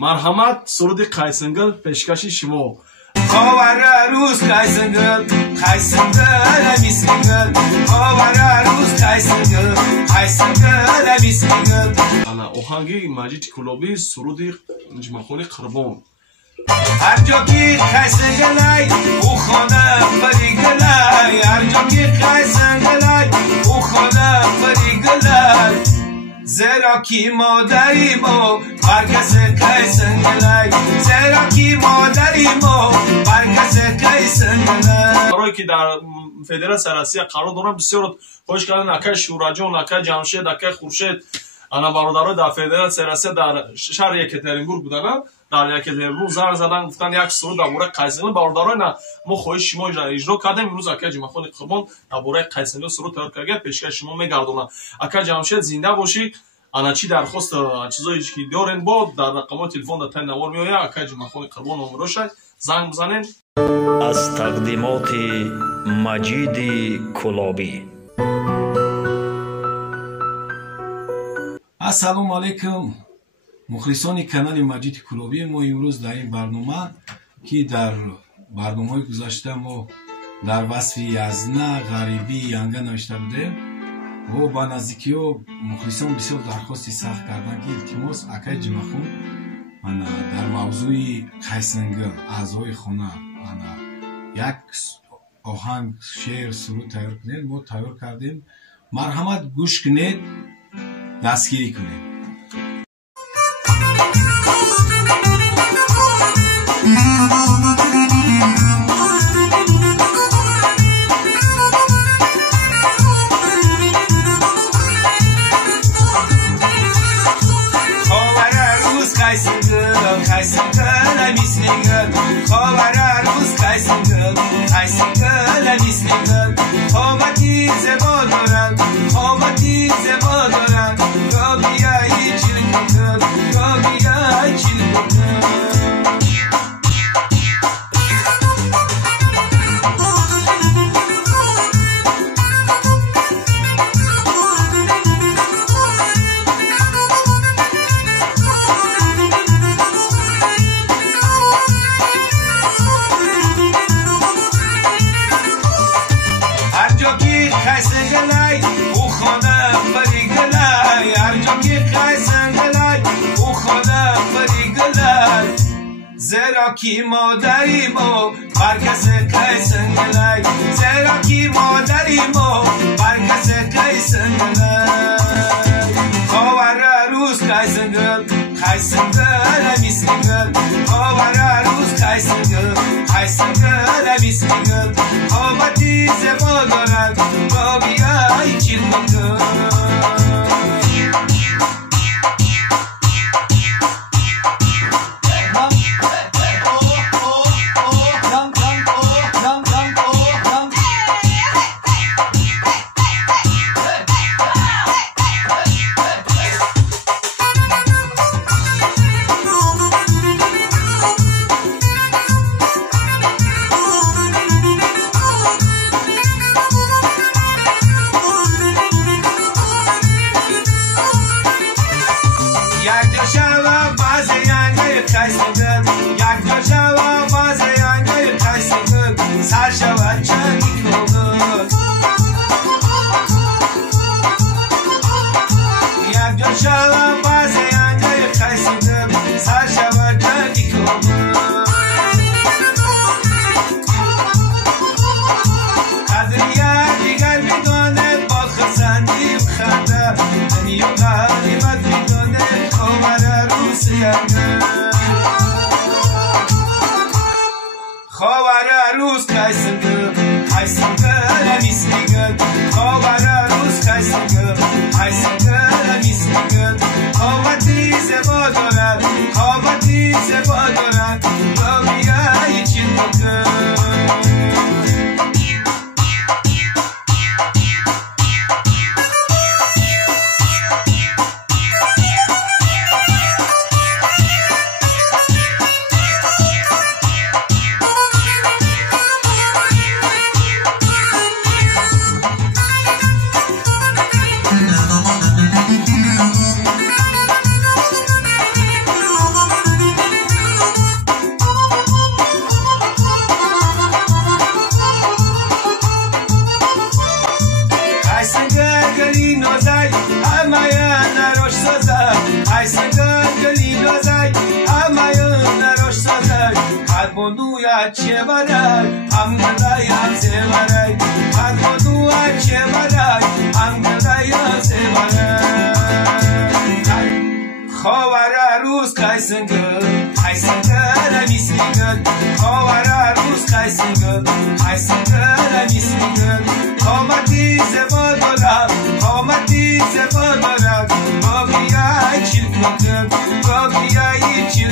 مرحمت سرود کایسنگل پیشکشی شما. خاور روز کایسنگل میسنگل خاور روز کایسنگل میسنگل. انا اوهنگی ماجید کلوبی سرودی چماخونی قربان. هر جا که کایسنگلای او خانه فریگلای هر جا که کایسنگلای او خانه فریگلای زیرا کی مادریم و برکس کایسنگلای زیرا کی مادریم و برکس کایسنگلای. برای که در فدراسیون روسیه قرار دارم بسیار خوش کردن اکای شوراجان اکای جمشید اکای خورشید انا برادرای در فدراسیون روسیه در شهر یکاترینبورگ بودن. در یکاترینبورگ زنگ زدن گفتن یک سرود درباره کایسنگل برادرای نه ما خواهش شما اجرا کردیم. امروز اکای چماخونی قربان درباره کایسنگل سرود تیار کرده پیشکش شما میگردونم. اکای جمشید زنده باشی. انا چی درخواست چیزایی که دارین با در رقمات تلفن در تن نوار میآید اکای چماخونی قربان نمرش زنگ بزنین. از تقدیمات مجید کلابی. السلام علیکم مخلصان کانال مجید کلابی. ما امروز در این برنامه که در برنامه گذشته ما در وصف یزنه غریبی ینگه نوشته بودیم و با نزدیکی ها مخلصان بسیار درخواستی سخت کردن که التماس اکای چماخون در موضوع کایسنگل اعضای خانه یک آهنگ شعر سرود تیار کنید. ما تیار کردیم. مرحمت گوش کنید دستگیری کنید. کایسنگل میسنگل خاور روز کایسنگل میسنگل خامتی زبا دارد خامتی زبا دارد را بیایی چیل کنگل را بیایی چیل کنگل. کایسنگلای او خانه فریگلای هر جا که کایسنگلای او خانه فریگلای زیرا کی مادریم و برکس کایسنگلای زیرا کی مادریم و برکس کایسنگلای. خاور روز کایسنگل میسنگل خاور روز کایسنگل میسنگل خامتی زبا دارد را بیایی چیل کنگل. خاور روز کایسنگل میسنگل خاور روز کایسنگل میسنگل خامتی زبا دارد خامتی زبا دارد را بیایی چیل کنگل. دویا چه برای هم گدایا زبرای هر دویا چه برای هم گدایا زبرای خواره روز کایسنگل میسنگل خواره روز کایسنگل میسنگل قامتی زبا دارد قامتی زبا دارد با بیای چیل کنگل با بیای چیل